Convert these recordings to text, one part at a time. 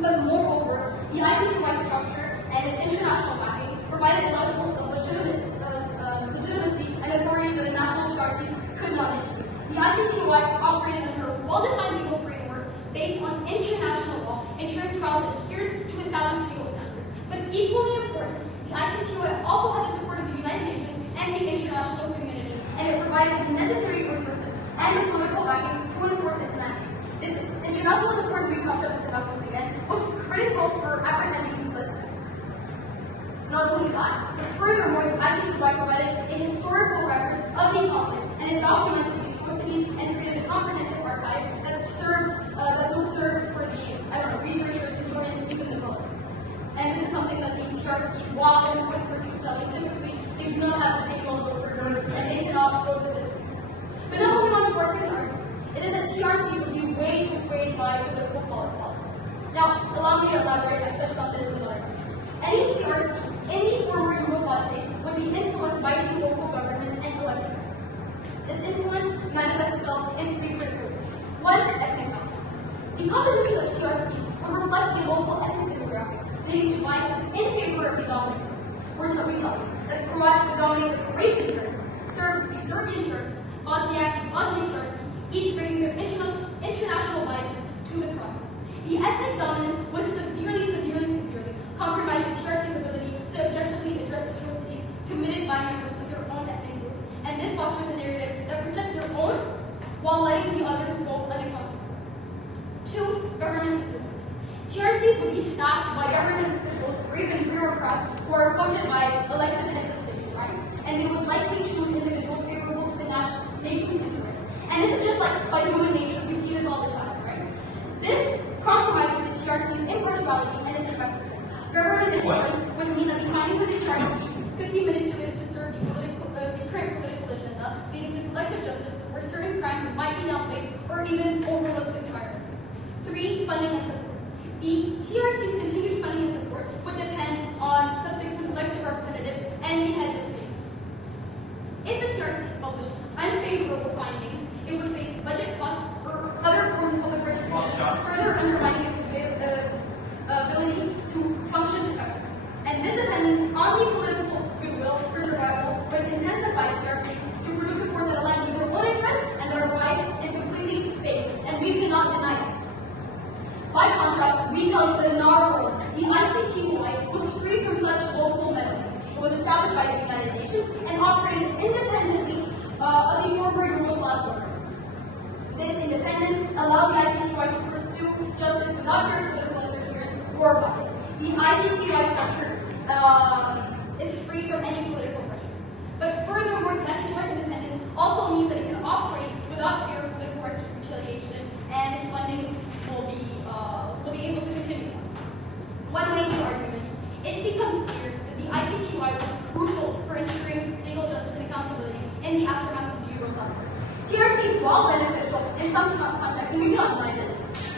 But moreover, the ICTY structure and its international backing provided a level of legitimacy and authority that a national HRC could not achieve. The ICTY operated under a well-defined legal framework based on international law, ensuring trials adhered to established legal standards. But equally important, the ICTY also had the support of the United Nations and the international community, and it provided the necessary resources and its political backing to enforce its mandate. This international support we cross-justice about once again was critical for apprehending these listeners. Not only that, but furthermore, the ICTY provided a historical record of the conflicts, and it documented the atrocities and created a comprehensive archive that will serve for the researchers, historians, and even the public. And this is something that the TRC, while important for truth telling, typically they do not have the same level of rigor, and they cannot go to this extent. But now moving on to our second argument, it is that TRC would be way too swayed by political politics. Now, allow me to elaborate. I touched on this in the letter. Any TRC in the former Yugoslav states would be influenced by the local government and electorate. This influence manifests itself in three critical ways. One, ethnic conflicts. The composition of TRCs would reflect the local ethnic demographics, leading to biases in favor of the dominant group. We're talking that Croats predominate the Croatian TRC, Serbs the Serbian TRC, Bosniaks the Bosnian TRC, each bringing their international biases to the process. The ethnic dominance would severely compromise the TRC's ability to objectively address atrocities committed by members of their own ethnic groups, and this fosters a narrative that protects their own while letting the others go unaccountable. Two, government influence. TRCs would be staffed by government officials or even bureaucrats who are appointed by elected heads of states, right? And they would likely choose individuals favorable to the nation's interests. And this is just like by human nature, we see this all the time, right? This compromises the TRC's impartiality and its effectiveness. Government influence would mean that the findings of the TRC could be manipulated to serve the current political agenda, leading to selective justice where certain crimes might be downplayed or even overlooked entirely. Three, funding and support. The TRC's continued funding and support would depend on subsequent elected representatives and the heads of states. If the TRCs published unfavorable findings, it would face budget cuts or other forms of public recognition, further undermining its ability to function effectively. And this dependence on the political goodwill for survival would intensify TRCs to produce reports that align with their own interests and that are biased and completely fake, and we cannot deny this. By contrast, we tell you that in our world, the ICTY was free from such local meddling. It was established by the United Nations and operated independently of the former Yugoslav governments. This independence allowed the ICTY to pursue justice without fear of political interference or bias. The ICTY structure is free from any political pressures. But furthermore, the ICTY's independence also means that it can operate without fear of political retaliation, and its funding will be able to continue. One way to arguments, it becomes clear that the ICTY was crucial for ensuring legal justice and accountability in the aftermath of the Yugoslav wars. TRCs, while beneficial in some contexts, and we cannot deny this,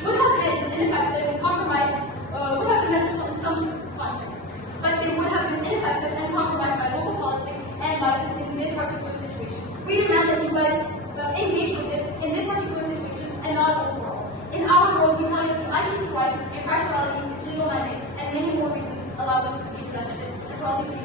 would have been ineffective and compromised, would have been beneficial in some contexts, but they would have been ineffective and compromised by local politics and biases in this particular situation. We demand that you guys engage with this in this particular situation and not overall. In our world, we tell you that the ICTY's impartiality, its legal mandate, and many more reasons allow us to be invested. And for all these reasons,